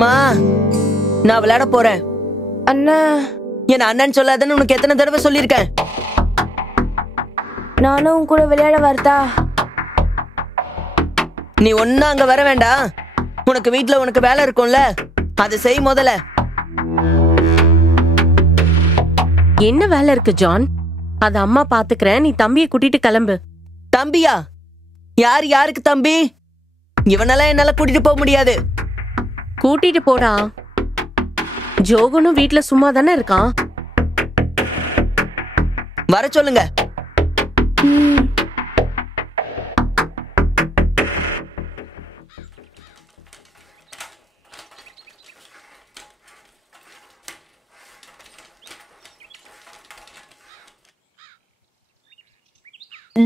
மா, நான் விளையாட போறேன். அண்ணா, என்ன அண்ணன் சொல்லாதன்னு உனக்கு எத்தனை தடவை சொல்லியிருக்கேன்? நானும் உன் கூட விளையாட வரதா? நீ ஒன்னும் அங்க வர வேண்டாம். உனக்கு வீட்டுல உனக்கு வேலை இருக்கும்ல, அதை செய் முதல்ல. என்ன வேலை இருக்கு ஜான்? அத அம்மா பாத்துக்கிறேன், நீ தம்பியை கூட்டிட்டு கிளம்பு. தம்பியா? யாருக்கு தம்பி? இவனெல்லாம் என்னால கூட்டிட்டு போக முடியாது. கூட்டிட்டு போடா. ஜோகனும் வீட்டுல சும்மா தானே இருக்கான். வர சொல்லுங்க.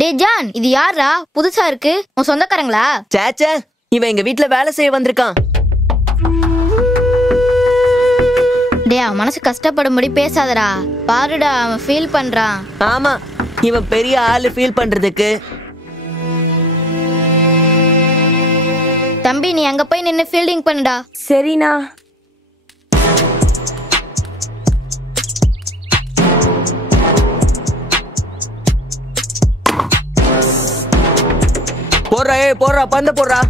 டே ஜான், இது யாரா? புதுசா இருக்கு. உன் சொந்தக்காரங்களா? சேச்சே, இவன் எங்க வீட்டுல வேலை செய்ய வந்திருக்கான். டே, அவன் மனசு கஷ்டப்படும்படி பேசாதடா. பாருடா, அவன் ஃபீல் பண்றான். ஆமா, இவன் பெரிய ஆளு ஃபீல் பண்றதுக்கு. தம்பி, நீ அங்க போய் நின்னு ஃபீல்டிங் பண்ணுடா. சரிண்ணா. போடுறா, பந்த போடுறா.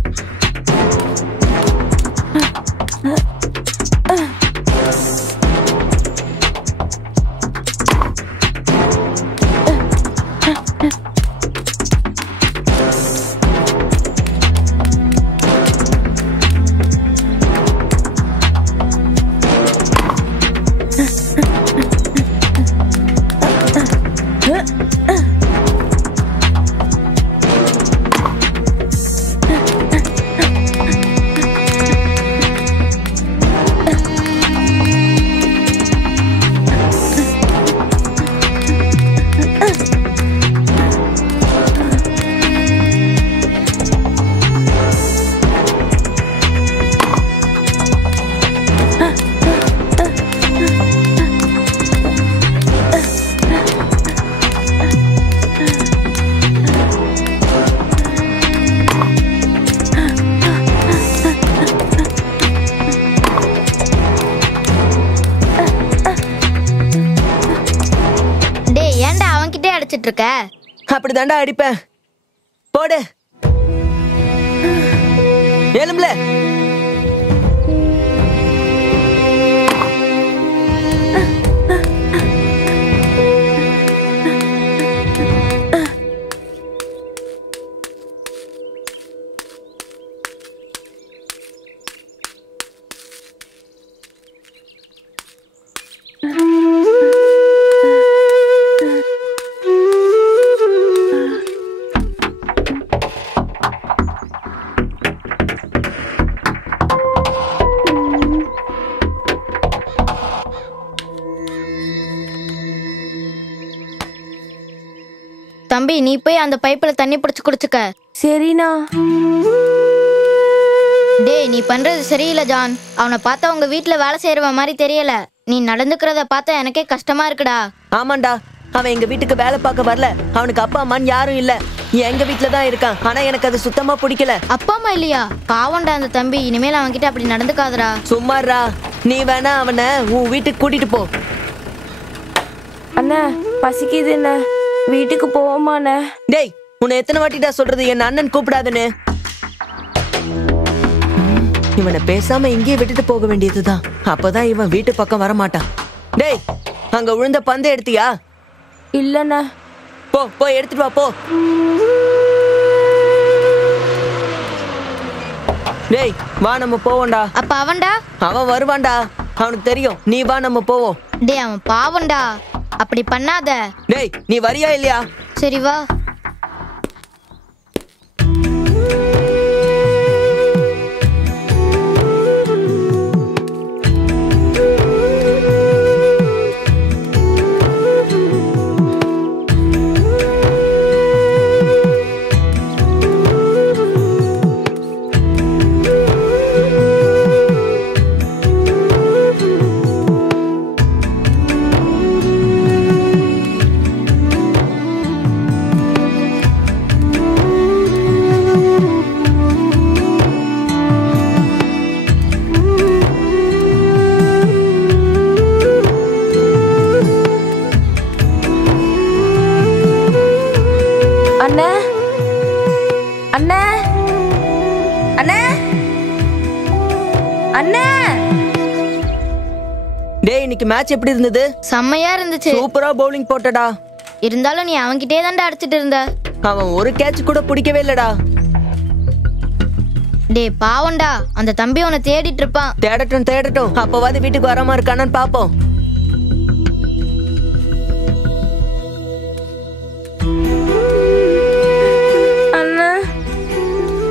இருக்க? அப்படிதாண்டா அடிப்பேன். போடு. ஏலும்ல. தம்பி, நீ போய் அந்த பைப்புல தண்ணி பிடிச்சு குடிச்சுக்க. சரிண்ணா. டேய், நீ பண்றது சரியில்லை ஜான். அவனை பார்த்தா உங்க வீட்டுல வேலை செய்யறவன் மாதிரி தெரியல. நீ நடந்துக்கிறத பார்த்தா எனக்கே கஷ்டமா இருக்குடா. ஆமாண்டா, அவன் எங்க வீட்டுக்கு வேலை பார்க்க வரல. அவனுக்கு அப்பா அம்மான்னு யாரும் இல்ல. எங்க வீட்டுல தான் இருக்கான். ஆனா எனக்கு அது சுத்தமா பிடிக்கல. அப்பா அம்மா இல்லையா? பாவண்டா அந்த தம்பி. இனிமேல் அவன் கிட்ட அப்படி நடந்துக்காதடா. சும்மாறா. நீ வேணா அவனை உன் வீட்டுக்கு கூட்டிட்டு போ. அண்ணா, பசிக்குது என்ன, வீட்டுக்கு போவோமாண்ணே? டேய், உன்னை எத்தனை வாட்டிடா சொல்றது என் அண்ணன் கூப்பிடாதுன்னு? இவனை பேசாம இங்கே விட்டுட்டு போக வேண்டியதுதான். அப்பதான் இவன் வீட்டு பக்கம் வர மாட்டான். டேய், அங்க விழுந்த பந்தை எடுத்தியா? இல்லண்ணா. போ போய் எடுத்துட்டு வா, போ. டேய், வா நம்ம போவோம்டா. அப்ப அவன்டா? அவன் வருவான்டா, அவனுக்கு தெரியும். நீ வா, நம்ம போவோம். டேய், அவன் பாவண்டா. அப்படி பண்ணாத. டேய், நீ வரியா இல்லையா? சரி வா. அண்ணே அண்ணே அண்ணே அண்ணே. டேய் இன்னைக்கு மேட்ச் எப்படி இருந்தது? செம்மையா இருந்துச்சு. சூப்பரா பவுலிங் போட்டடா. இருந்தாலும் நீ அவன்கிட்டே தான்டா அடிச்சிட்டு இருந்த. அவன் ஒரு கேட்ச் கூட பிடிக்கவே இல்லடா. டேய் பாவண்டா, அந்த தம்பி உன்னை தேடிட்டு இருப்பான். தேடட்டும். அப்பவாது வீட்டுக்கு வராம இருக்கானு பாப்போம். அண்ணா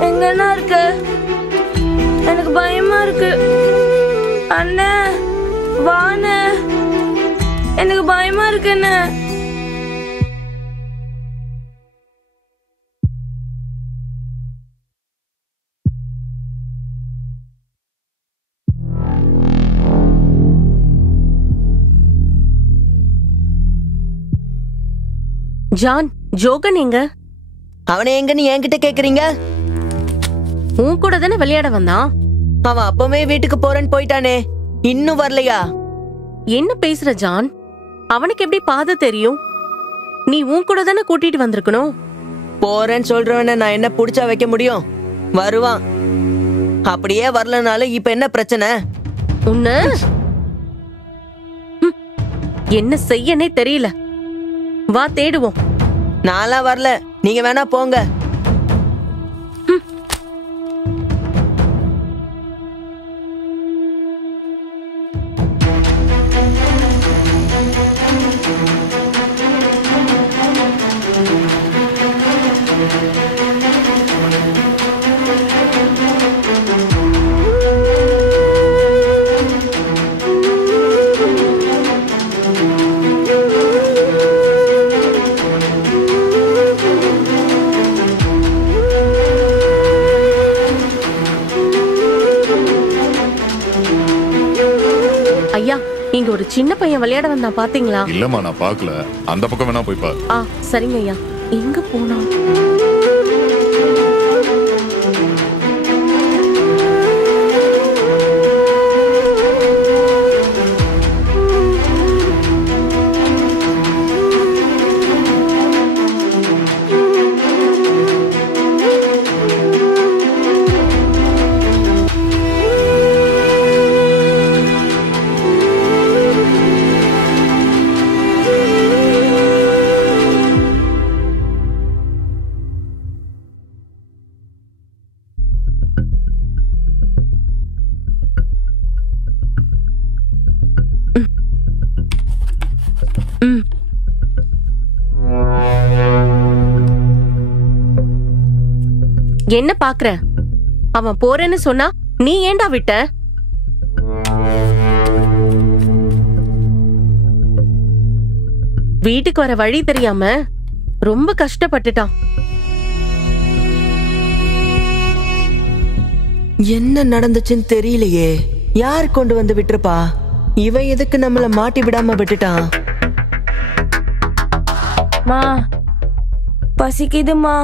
எங்கண்ணா இருக்கு? எனக்கு பயமா இருக்கு. அண்ணா வாண்ணே, எனக்கு பயமா இருக்குண்ணே. ஜான், ஜோகன் எங்க? அவனை எங்கன்னு என்கிட்ட கேக்குறீங்க? உன் கூட தானே விளையாட வந்தான். அவன் அப்பவே வீட்டுக்கு போறேன்னு போயிட்டானே, இன்னும் வரலையா? என்ன பேசுற ஜான்? அவனுக்கு எப்படி பாதை தெரியும்? நீ உன் கூட தானே கூட்டிட்டு வந்திருக்கணும். போறேன்னு சொல்றவன நான் என்ன புடிச்சா வைக்க முடியும்? வருவான். அப்படியே வரலனாலும் இப்ப என்ன பிரச்சனை? உன்ன என்ன செய்யனே தெரியல. வா தேடுவோம். நான்லாம் வரல, நீங்க வேணா போங்க. ஐயா, இங்க ஒரு சின்ன பையன் விளையாட வந்தான், பாத்தீங்களா? இல்லம்மா, நான் பார்க்கல. அந்த பக்கம் வேணா போய் பாரு. சரிங்க ஐயா. எங்க போனா? என்ன பாக்குற? அவன் போறேன்னு சொன்னா நீ ஏண்டா விட்ட? வீட்டுக்கு வர வழி தெரியாம ரொம்ப கஷ்டப்பட்டுட்டான். என்ன நடந்துச்சுன்னு தெரியலையே. யார் கொண்டு வந்து விட்டுருப்பா? இவன் எதுக்கு நம்மள மாட்டி விடாம விட்டுட்டான்? மா பசிக்குதுமா.